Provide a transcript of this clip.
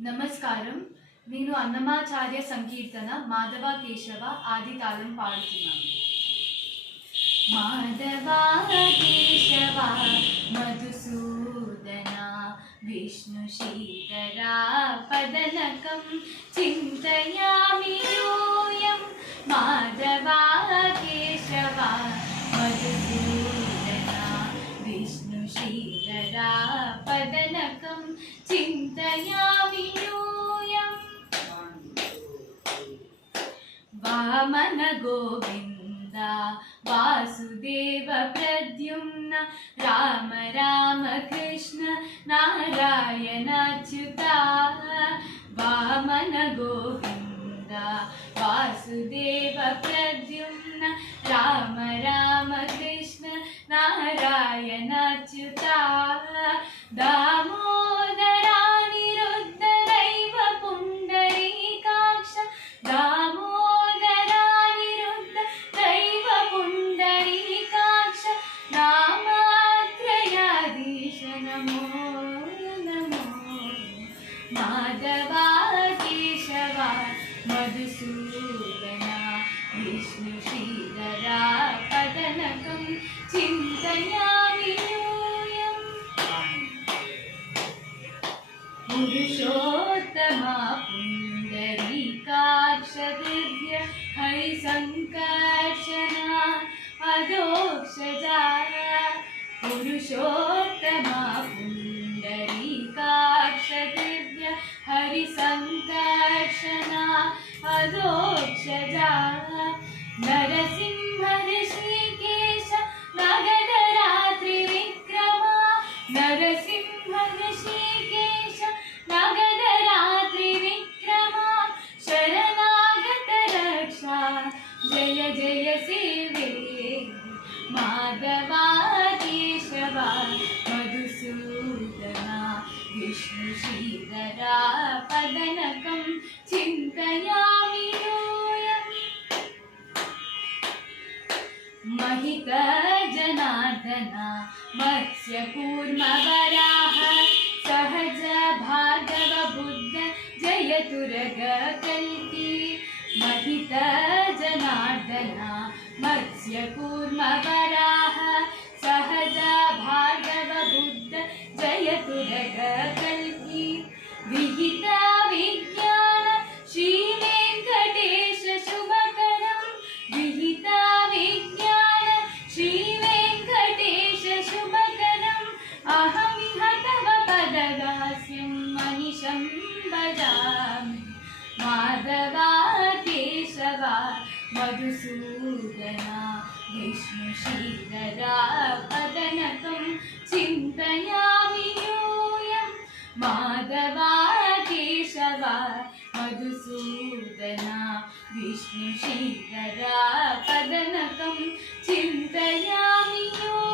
నమస్కారం. నేను అన్నమాచార్య సంకీర్తన మాధవ కేశవ ఆది తాళం పాడుతున్నాను. మాధవ కేశవ మధుసూదన విష్ణు శ్రీధరా పదనకం చింతయామి యూయం. మాధవ కేశవ మధుసూదన విష్ణు శ్రీధరా పదనకం చింతయామి యూయం. వామన గోవింద వాసుదేవ ప్రద్యుమ్న రామ రామ కృష్ణ నారాయణ అచ్యుతా. వామన గోవింద వాసుదేవ ప్రద్యుమ్న రామ రామ కృష్ణ నారాయణ అచ్యుతా. దామోదరా నిరుద్ధ దైవ పుండరీకాక్ష. దామోదరా నిరుద్ధ దైవ పుండరీకాక్ష. నామాత్రయాధీశ నమో నమో. మాధవ కేశవ మధుసూదన విష్ణు శ్రీధరా పదనకం చింతయామి యూయం. పురుషోత్తమా పుండరీకాక్ష దివ్య హరిసంకర్షణ అధోక్షజా. పురుషోత్తమా పుండరీకాక్ష దివ్య హరిసంకర్షణ అధోక్షజా. నరసింహ ఋషికేశ నగధరాత్రి విక్రమ. నరసింహ ఋషికేశ నగధరాత్రి విక్రమ. శరణాగత రక్షా జయ జయ సేవే. మాధవ కేశవ మధుసూదన విష్ణు శ్రీధరా పదనకం చింతయామి యూయం. महित जनार्दन मत्स्य कूर्म वराह सहज भार्गव बुद्ध जय तुरग कल्की. महित जनार्दन मत्स्य कूर्म वराह सहज भार्गव बुद्ध जय तुरग कल्की. विहित विज्ञान श्री वेंकटेश शुभकरं. विहित विज्ञान श्री वेंकटेश शुभकरं. अहमिह तव पददास्यं मनिषं भजामि. माधव केशव मधुसूदन विष्णु श्रीधरा पदनकं चिन्तयामि यूयं. माधव केशव मधुसूदन विष्णु श्रीधरा पदनकं चिन्तयामि यूयम्.